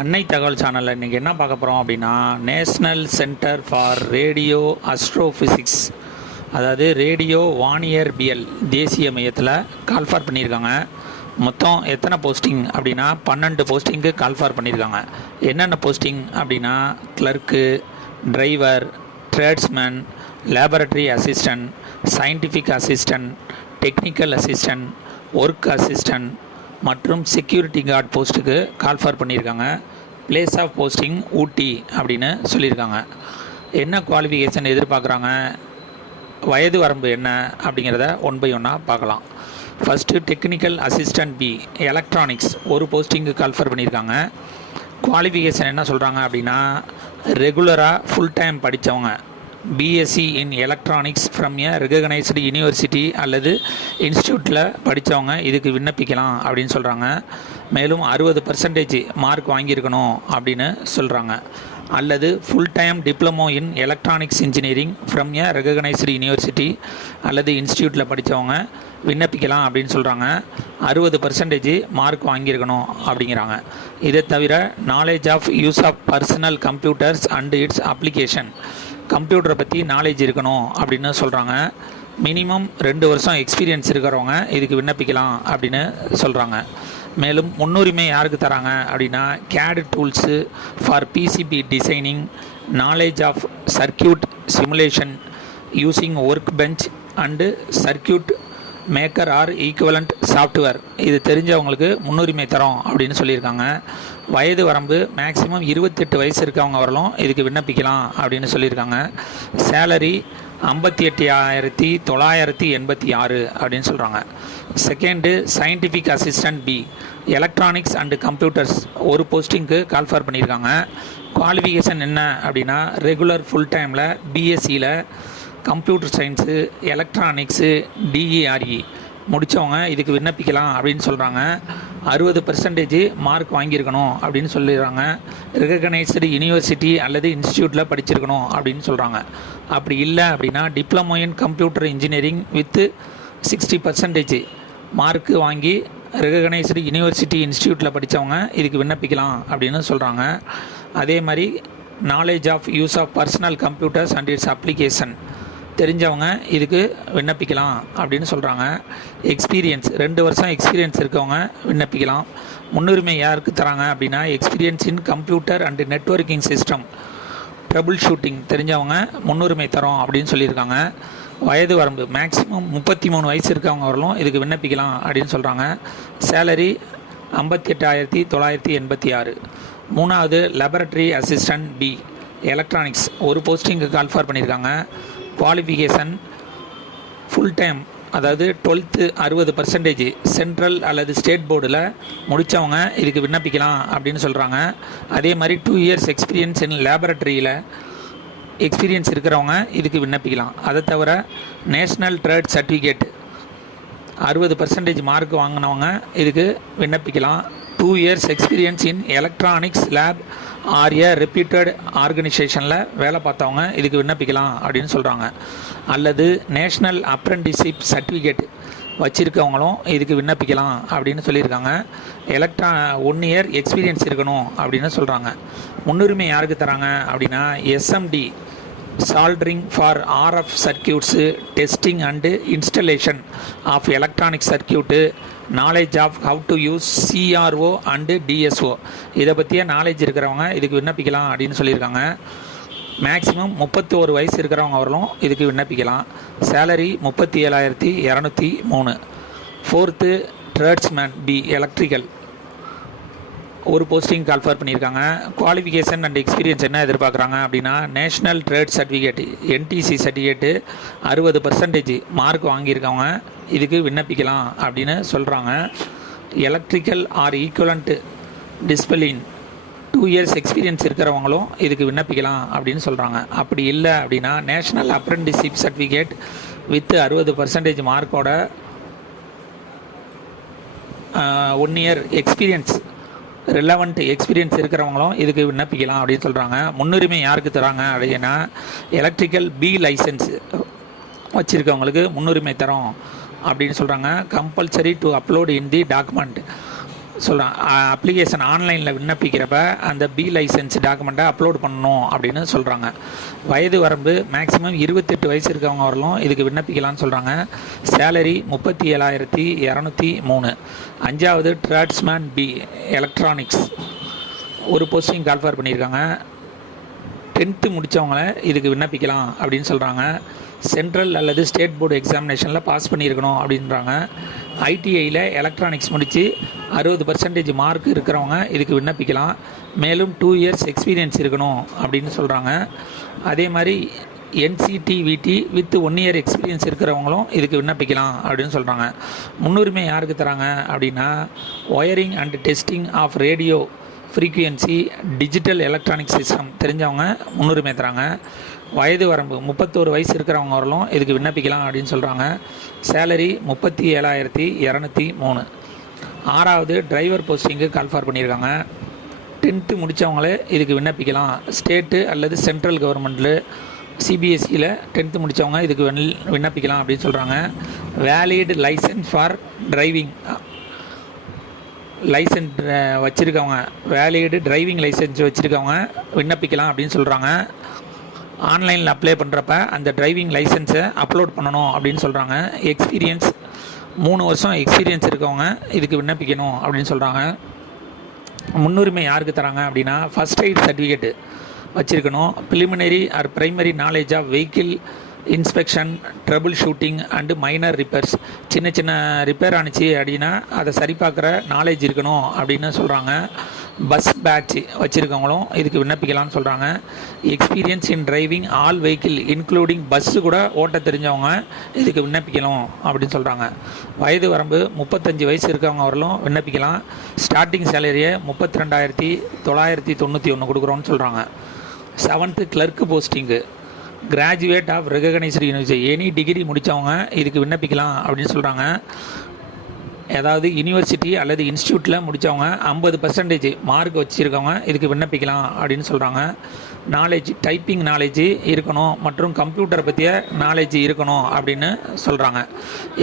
அன்னை தகவல் சேனலில் இன்றைக்கி என்ன பார்க்க போகிறோம் அப்படின்னா, national centre for radio astrophysics, அதாவது ரேடியோ வானியற்பியல் தேசிய மையத்தில் கால்ஃபார் பண்ணியிருக்காங்க. மொத்தம் எத்தனை போஸ்டிங் அப்படின்னா 12 போஸ்டிங்கு கால்ஃபார் பண்ணியிருக்காங்க. என்னென்ன போஸ்டிங் அப்படின்னா, clerk, driver, tradesman, laboratory assistant, scientific assistant, technical assistant, work assistant மற்றும் செக்யூரிட்டி கார்டு போஸ்ட்டுக்கு கால்ஃபார் பண்ணியிருக்காங்க. பிளேஸ் ஆஃப் போஸ்டிங் ஊட்டி அப்படின்னு சொல்லியிருக்காங்க. என்ன குவாலிஃபிகேஷன் எதிர்பார்க்குறாங்க, வயது வரம்பு என்ன அப்படிங்கிறத ஒன் பை ஒன்னாக பார்க்கலாம். First technical assistant B electronics ஒரு போஸ்டிங்கு கால்ஃபார் பண்ணியிருக்காங்க. குவாலிஃபிகேஷன் என்ன சொல்கிறாங்க அப்படின்னா, ரெகுலராக ஃபுல் டைம் படித்தவங்க, BSc in electronics from a recognised university அல்லது இன்ஸ்டியூட்டில் படித்தவங்க இதுக்கு விண்ணப்பிக்கலாம் அப்படின்னு சொல்கிறாங்க. மேலும் 60% மார்க் வாங்கியிருக்கணும் அப்படின்னு சொல்கிறாங்க. அல்லது full time diploma in electronics engineering from a recognised university அல்லது இன்ஸ்டியூட்டில் படித்தவங்க விண்ணப்பிக்கலாம் அப்படின்னு சொல்கிறாங்க. 60% மார்க் வாங்கியிருக்கணும் அப்படிங்கிறாங்க. இதை தவிர knowledge of use of personal computers and its application, கம்ப்யூட்டரை பற்றி நாலேஜ் இருக்கணும் அப்படின்னு சொல்கிறாங்க. மினிமம் 2 வருஷம் எக்ஸ்பீரியன்ஸ் இருக்கிறவங்க இதுக்கு விண்ணப்பிக்கலாம் அப்படின்னு சொல்கிறாங்க. மேலும் முன்னுரிமை யாருக்கு தராங்க அப்படின்னா, CAD tools for PCB designing, knowledge of circuit simulation using work bench and circuit maker or equivalent software, இது தெரிஞ்சவங்களுக்கு முன்னுரிமை தரோம் அப்படின்னு சொல்லியிருக்காங்க. வயது வரம்பு மேக்ஸிமம் 28 வயசு இருக்கவங்க வரலாம் இதுக்கு விண்ணப்பிக்கலாம் அப்படின்னு சொல்லியிருக்காங்க. சேலரி 58,986 அப்படின்னு சொல்கிறாங்க. Second scientific assistant B electronics and computers ஒரு போஸ்டிங்க்கு கால்ஃபார் பண்ணியிருக்காங்க. குவாலிஃபிகேஷன் என்ன அப்படின்னா, ரெகுலர் ஃபுல் டைமில் பிஎஸ்சியில் கம்ப்யூட்டர் சயின்ஸு, எலக்ட்ரானிக்ஸு, டிஇஆர்இ முடித்தவங்க இதுக்கு விண்ணப்பிக்கலாம் அப்படின்னு சொல்கிறாங்க. 60% மார்க் வாங்கியிருக்கணும் அப்படின்னு சொல்லிடுறாங்க. ரெகனைஸ்டு யூனிவர்சிட்டி அல்லது இன்ஸ்டியூட்டில் படிச்சிருக்கணும் அப்படின்னு சொல்கிறாங்க. அப்படி இல்லை அப்படின்னா diploma in computer engineering with 60% mark வாங்கி ரெகனைஸ்டு யூனிவர்சிட்டி இன்ஸ்டியூட்டில் படித்தவங்க இதுக்கு விண்ணப்பிக்கலாம் அப்படின்னு சொல்கிறாங்க. அதே மாதிரி knowledge of use of personal computers and its application தெரிஞ்சவங்க இதுக்கு விண்ணப்பிக்கலாம் அப்படின்னு சொல்கிறாங்க. எக்ஸ்பீரியன்ஸ் 2 வருஷம் எக்ஸ்பீரியன்ஸ் இருக்கவங்க விண்ணப்பிக்கலாம். முன்னுரிமை யாருக்கு தராங்க அப்படின்னா, experience in computer and networking system trouble shooting தெரிஞ்சவங்க முன்னுரிமை தரோம் அப்படின்னு சொல்லியிருக்காங்க. வயது வரம்பு மேக்ஸிமம் 33 வயசு இருக்கவங்க வரலும் இதுக்கு விண்ணப்பிக்கலாம் அப்படின்னு சொல்கிறாங்க. சேலரி 58,986. மூணாவது லேபரட்டரி அசிஸ்டன்ட் பி எலக்ட்ரானிக்ஸ் ஒரு போஸ்டிங்கு கால்ஃபார் பண்ணியிருக்காங்க. குவாலிஃபிகேஷன் ஃபுல் டைம், அதாவது 12th 60% சென்ட்ரல் அல்லது ஸ்டேட் போர்டில் முடித்தவங்க இதுக்கு விண்ணப்பிக்கலாம் அப்படின்னு சொல்கிறாங்க. அதே மாதிரி 2 இயர்ஸ் எக்ஸ்பீரியன்ஸ் இன் லேபரட்டரியில் எக்ஸ்பீரியன்ஸ் இருக்கிறவங்க இதுக்கு விண்ணப்பிக்கலாம். அதை தவிர நேஷ்னல் ட்ரேட் சர்டிஃபிகேட் 60% மார்க் வாங்கினவங்க இதுக்கு விண்ணப்பிக்கலாம். 2 years experience in electronics lab or a reputed ஆர்கனைசேஷனில் வேலை பார்த்தவங்க இதுக்கு விண்ணப்பிக்கலாம் அப்படின்னு சொல்கிறாங்க. அல்லது நேஷ்னல் அப்ரெண்டிஸ்ஷிப் சர்டிஃபிகேட் வச்சுருக்கவங்களும் இதுக்கு விண்ணப்பிக்கலாம் அப்படின்னு சொல்லியிருக்காங்க. 1 இயர் எக்ஸ்பீரியன்ஸ் இருக்கணும் அப்படின்னு சொல்கிறாங்க. முன்னுரிமை யாருக்கு தராங்க அப்படின்னா, SMT soldering for RF circuits, testing and installation of electronic circuit, knowledge of how to use CRO and DSO இதை பற்றிய நாலேஜ் இருக்கிறவங்க இதுக்கு விண்ணப்பிக்கலாம் அப்படின்னு சொல்லியிருக்காங்க. மேக்ஸிமம் 31 வயசு இருக்கிறவங்க வரலும் இதுக்கு விண்ணப்பிக்கலாம். Salary 37,203. Fourth tradesman B electrical ஒரு போஸ்டிங் கால்ஃபார் பண்ணியிருக்காங்க. குவாலிஃபிகேஷன் அண்ட் எக்ஸ்பீரியன்ஸ் என்ன எதிர்பார்க்குறாங்க அப்படின்னா, national trade certificate NTC certificate 60% mark வாங்கியிருக்கவங்க இதுக்கு விண்ணப்பிக்கலாம் அப்படின்னு சொல்கிறாங்க. Electrical or equivalent discipline 2 years experience இருக்கிறவங்களும் இதுக்கு விண்ணப்பிக்கலாம் அப்படின்னு சொல்கிறாங்க. அப்படி இல்லை அப்படின்னா நேஷ்னல் அப்ரெண்டிஸ்ஷிப் சர்டிஃபிகேட் வித் 60% மார்க்கோட 1 இயர் எக்ஸ்பீரியன்ஸ் ரிலவெண்ட் எக்ஸ்பீரியன்ஸ் இருக்கிறவங்களும் இதுக்கு விண்ணப்பிக்கலாம் அப்படின்னு சொல்கிறாங்க. முன்னுரிமை யாருக்கு தராங்க அப்படின்னா, எலக்ட்ரிக்கல் பி லைசன்ஸ் வச்சுருக்கவங்களுக்கு முன்னுரிமை தரோம் அப்படின்னு சொல்கிறாங்க. Compulsory to upload in the document சொல்கிறேன். அப்ளிகேஷன் ஆன்லைனில் விண்ணப்பிக்கிறப்ப அந்த பி லைசன்ஸ் டாக்குமெண்ட்டை அப்லோட் பண்ணணும் அப்படின்னு சொல்கிறாங்க. வயது வரம்பு மேக்ஸிமம் 28 வயசு இருக்கவங்க வரலும் இதுக்கு விண்ணப்பிக்கலாம்னு சொல்கிறாங்க. சேலரி 37,203. 5வது ட்ராட்ஸ்மேன் பி எலக்ட்ரானிக்ஸ் ஒரு போஸ்டிங் கால்ஃபர் பண்ணியிருக்காங்க. 10th முடித்தவங்கள இதுக்கு விண்ணப்பிக்கலாம் அப்படின்னு சொல்கிறாங்க. சென்ட்ரல் அல்லது ஸ்டேட் போர்டு எக்ஸாமினேஷனில் பாஸ் பண்ணியிருக்கணும் அப்படின்றாங்க. ஐடிஐயில் எலக்ட்ரானிக்ஸ் முடித்து 60% மார்க் இருக்கிறவங்க இதுக்கு விண்ணப்பிக்கலாம். மேலும் 2 இயர்ஸ் எக்ஸ்பீரியன்ஸ் இருக்கணும் அப்படின்னு சொல்கிறாங்க. அதே மாதிரி NCTVT வித் 1 இயர் எக்ஸ்பீரியன்ஸ் இருக்கிறவங்களும் இதுக்கு விண்ணப்பிக்கலாம் அப்படின்னு சொல்கிறாங்க. முன்னுரிமை யாருக்கு தராங்க அப்படின்னா wiring and testing of radio frequency digital electronic system தெரிஞ்சவங்க முன்னுரிமை தராங்க. வயது வரம்பு 31 வயசு இருக்கிறவங்க வரலும் இதுக்கு விண்ணப்பிக்கலாம் அப்படின்னு சொல்கிறாங்க. சேலரி 37,203. 6வது டிரைவர் போஸ்டிங்கு கால்ஃபார் பண்ணியிருக்காங்க. 10th முடித்தவங்களே இதுக்கு விண்ணப்பிக்கலாம். ஸ்டேட்டு அல்லது சென்ட்ரல் கவர்மெண்ட்டில் சிபிஎஸ்சியில் 10th முடித்தவங்க இதுக்கு விண்ணப்பிக்கலாம் அப்படின்னு சொல்கிறாங்க. Valid licence for driving licence வச்சுருக்கவங்க வேலிடு டிரைவிங் லைசன்ஸ் வச்சுருக்கவங்க விண்ணப்பிக்கலாம் அப்படின்னு சொல்கிறாங்க. ஆன்லைனில் அப்ளை பண்ணுறப்ப அந்த டிரைவிங் லைசன்ஸை அப்லோட் பண்ணணும் அப்படின்னு சொல்கிறாங்க. எக்ஸ்பீரியன்ஸ் 3 வருஷம் எக்ஸ்பீரியன்ஸ் இருக்கவங்க இதுக்கு விண்ணப்பிக்கணும் அப்படின்னு சொல்கிறாங்க. முன்னுரிமை யாருக்கு தராங்க அப்படின்னா ஃபஸ்ட் எய்ட் சர்டிஃபிகேட்டு வச்சுருக்கணும். Preliminary or primary knowledge of vehicle inspection troubleshooting and minor repairs சின்ன சின்ன ரிப்பேர் ஆணுச்சு அப்படின்னா அதை சரி பார்க்குற நாலேஜ் இருக்கணும் அப்படின்னு சொல்கிறாங்க. பஸ் பேட்ச் வச்சுருக்கவங்களும் இதுக்கு விண்ணப்பிக்கலாம்னு சொல்கிறாங்க. Experience in driving all vehicle including bus கூட ஓட்ட தெரிஞ்சவங்க இதுக்கு விண்ணப்பிக்கலாம் அப்படின்னு சொல்கிறாங்க. வயது வரம்பு 35 வயசு இருக்கவங்க வரலும் விண்ணப்பிக்கலாம். ஸ்டார்டிங் சேலரியை 32,991 கொடுக்குறோன்னு சொல்கிறாங்க. 7th கிளர்க்கு போஸ்டிங்கு graduate of recognised university any degree முடித்தவங்க இதுக்கு விண்ணப்பிக்கலாம் அப்படின்னு சொல்கிறாங்க. ஏதாவது யூனிவர்சிட்டி அல்லது இன்ஸ்டியூட்டில் முடித்தவங்க 50% மார்க் வச்சுருக்கவங்க இதுக்கு விண்ணப்பிக்கலாம் அப்படின்னு சொல்கிறாங்க. நாலேஜ் டைப்பிங் நாலேஜ் இருக்கணும் மற்றும் கம்ப்யூட்டரை பற்றிய நாலேஜ் இருக்கணும் அப்படின்னு சொல்கிறாங்க.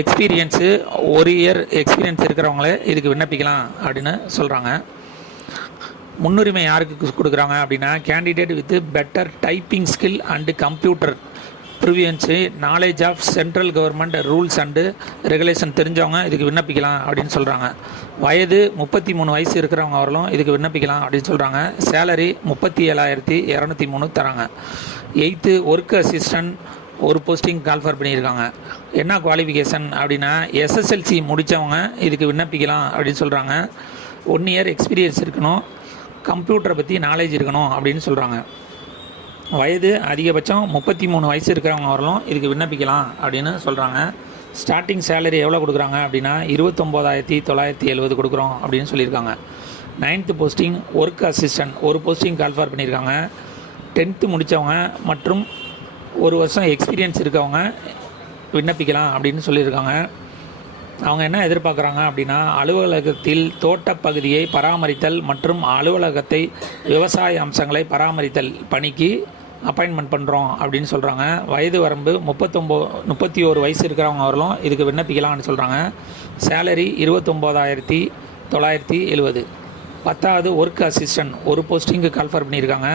எக்ஸ்பீரியன்ஸு 1 இயர் எக்ஸ்பீரியன்ஸ் இருக்கிறவங்களே இதுக்கு விண்ணப்பிக்கலாம் அப்படின்னு சொல்கிறாங்க. முன்னுரிமை யாருக்கு கொடுக்குறாங்க அப்படின்னா candidate with better typing skill and computer proficiency knowledge of central government rules and regulation தெரிஞ்சவங்க இதுக்கு விண்ணப்பிக்கலாம் அப்படின்னு சொல்கிறாங்க. வயது 33 வயசு இருக்கிறவங்க வரலும் இதுக்கு விண்ணப்பிக்கலாம் அப்படின்னு சொல்கிறாங்க. சேலரி 37,203 தராங்க. 8th ஒர்க் அசிஸ்டன்ட் ஒரு போஸ்டிங் கால்ஃபர் பண்ணியிருக்காங்க. என்ன குவாலிஃபிகேஷன் அப்படின்னா SSLC முடித்தவங்க இதுக்கு விண்ணப்பிக்கலாம் அப்படின்னு சொல்கிறாங்க. 1 இயர் எக்ஸ்பீரியன்ஸ் இருக்கணும். கம்ப்யூட்டரை பற்றி நாலேஜ் இருக்கணும் அப்படின்னு சொல்கிறாங்க. வயது அதிகபட்சம் 33 வயசு இருக்கிறவங்க வரலும் இதுக்கு விண்ணப்பிக்கலாம் அப்படின்னு சொல்கிறாங்க. ஸ்டார்டிங் சேலரி எவ்வளோ கொடுக்குறாங்க அப்படின்னா 29,970 கொடுக்குறோம் அப்படின்னு சொல்லியிருக்காங்க. 9th போஸ்டிங் ஒர்க் அசிஸ்டன்ட் ஒரு போஸ்டிங் கால்ஃபார் பண்ணியிருக்காங்க. 10th முடித்தவங்க மற்றும் 1 வருஷம் எக்ஸ்பீரியன்ஸ் இருக்கவங்க விண்ணப்பிக்கலாம் அப்படின்னு சொல்லியிருக்காங்க. அவங்க என்ன எதிர்பார்க்குறாங்க அப்படின்னா அலுவலகத்தில் தோட்டப்பகுதியை பராமரித்தல் மற்றும் அலுவலகத்தை விவசாய அம்சங்களை பராமரித்தல் பணிக்கு அப்பாயின்மெண்ட் பண்ணுறோம் அப்படின்னு சொல்கிறாங்க. வயது வரம்பு 31 வயசு இருக்கிறவங்க வரலும் இதுக்கு விண்ணப்பிக்கலாம்னு சொல்கிறாங்க. சேலரி 29,970. 10வது ஒர்க் அசிஸ்டன்ட் ஒரு போஸ்டிங்கு கால்ஃபர் பண்ணியிருக்காங்க.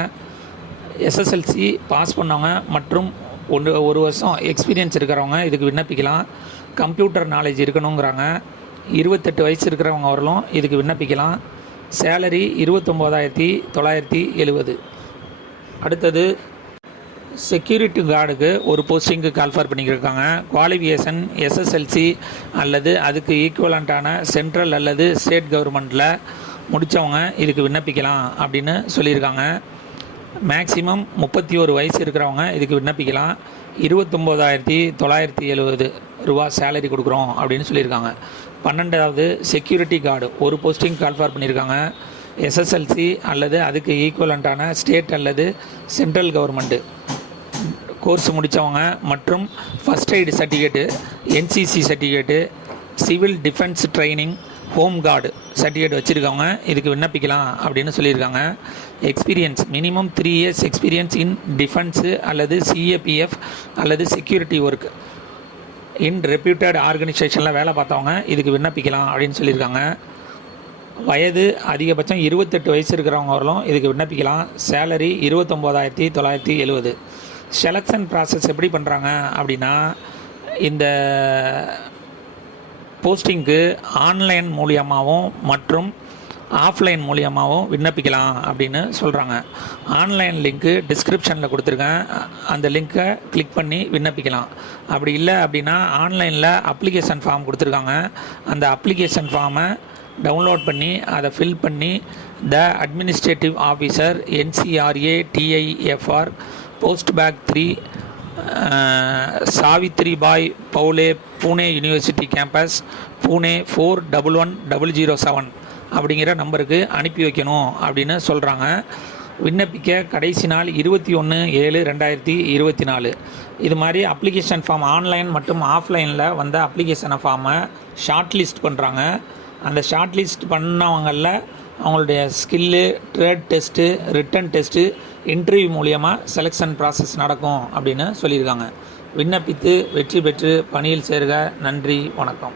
SSLC பாஸ் பண்ணவங்க மற்றும் 1 வருஷம் எக்ஸ்பீரியன்ஸ் இருக்கிறவங்க இதுக்கு விண்ணப்பிக்கலாம். Computer knowledge இருக்கணுங்கிறாங்க. 28 வயசு இருக்கிறவங்க வரலும் இதுக்கு விண்ணப்பிக்கலாம். சேலரி 29,970. அடுத்தது செக்யூரிட்டி கார்டுக்கு ஒரு போஸ்டிங்கு கால்ஃபார் பண்ணியிருக்காங்க. குவாலிஃபிகேஷன் SSLC அல்லது அதுக்கு ஈக்குவலண்ட்டான சென்ட்ரல் அல்லது ஸ்டேட் கவர்மெண்ட்டில் முடித்தவங்க இதுக்கு விண்ணப்பிக்கலாம் அப்படின்னு சொல்லியிருக்காங்க. மேக்ஸிமம் 31 வயசு இருக்கிறவங்க இதுக்கு விண்ணப்பிக்கலாம். 29,970 ரூபா சேலரி கொடுக்குறோம் அப்படின்னு சொல்லியிருக்காங்க. 12வது செக்யூரிட்டி கார்டு ஒரு போஸ்டிங் கால்ஃபார் பண்ணியிருக்காங்க. SSLC அல்லது அதுக்கு ஈக்குவலண்ட்டான ஸ்டேட் அல்லது சென்ட்ரல் கவர்மெண்ட்டு கோர்ஸ் முடித்தவங்க மற்றும் first aid certificate NCC certificate civil defence training home guard certificate வச்சுருக்கவங்க இதுக்கு விண்ணப்பிக்கலாம் அப்படின்னு சொல்லியிருக்காங்க. Experience minimum 3 years experience in defence அல்லது CAPF அல்லது செக்யூரிட்டி ஒர்க் இன் ரெப்யூட்டட் ஆர்கனைசேஷனில் வேலை பார்த்தவங்க இதுக்கு விண்ணப்பிக்கலாம் அப்படின்னு சொல்லியிருக்காங்க. வயது அதிகபட்சம் 28 வயசு இருக்கிறவங்க வரலும் இதுக்கு விண்ணப்பிக்கலாம். சேலரி 29,970. செலெக்ஷன் ப்ராசஸ் எப்படி பண்ணுறாங்க அப்படின்னா, இந்த போஸ்டிங்க்கு ஆன்லைன் மூலியமாகவும் மற்றும் ஆஃப்லைன் மூலியமாகவும் விண்ணப்பிக்கலாம் அப்படின்னு சொல்கிறாங்க. ஆன்லைன் லிங்க்கு டிஸ்கிரிப்ஷனில் கொடுத்துருக்கேன். அந்த லிங்க்கை கிளிக் பண்ணி விண்ணப்பிக்கலாம். அப்படி இல்லை அப்படின்னா ஆன்லைனில் அப்ளிகேஷன் ஃபார்ம் கொடுத்துருக்காங்க. அந்த அப்ளிகேஷன் ஃபார்மை டவுன்லோட் பண்ணி அதை ஃபில் பண்ணி the administrative officer NCRA TIFR post bag 3 Savitribai Phule Pune university campus Pune 411007 அப்படிங்கிற நம்பருக்கு அனுப்பி வைக்கணும் அப்படின்னு சொல்கிறாங்க. விண்ணப்பிக்க கடைசி நாள் 21/7/2024. இது மாதிரி அப்ளிகேஷன் ஃபார்ம் ஆன்லைன் மற்றும் ஆஃப்லைனில் வந்த அப்ளிகேஷனை ஃபார்மை ஷார்ட் லிஸ்ட் பண்ணுறாங்க. அந்த ஷார்ட் லிஸ்ட் பண்ணவங்களில் அவங்களுடைய skill, trade test, written test, interview மூலியமாக செலெக்ஷன் ப்ராசஸ் நடக்கும் அப்படின்னு சொல்லியிருக்காங்க. விண்ணப்பித்து வெற்றி பெற்று பணியில் சேருக. நன்றி, வணக்கம்.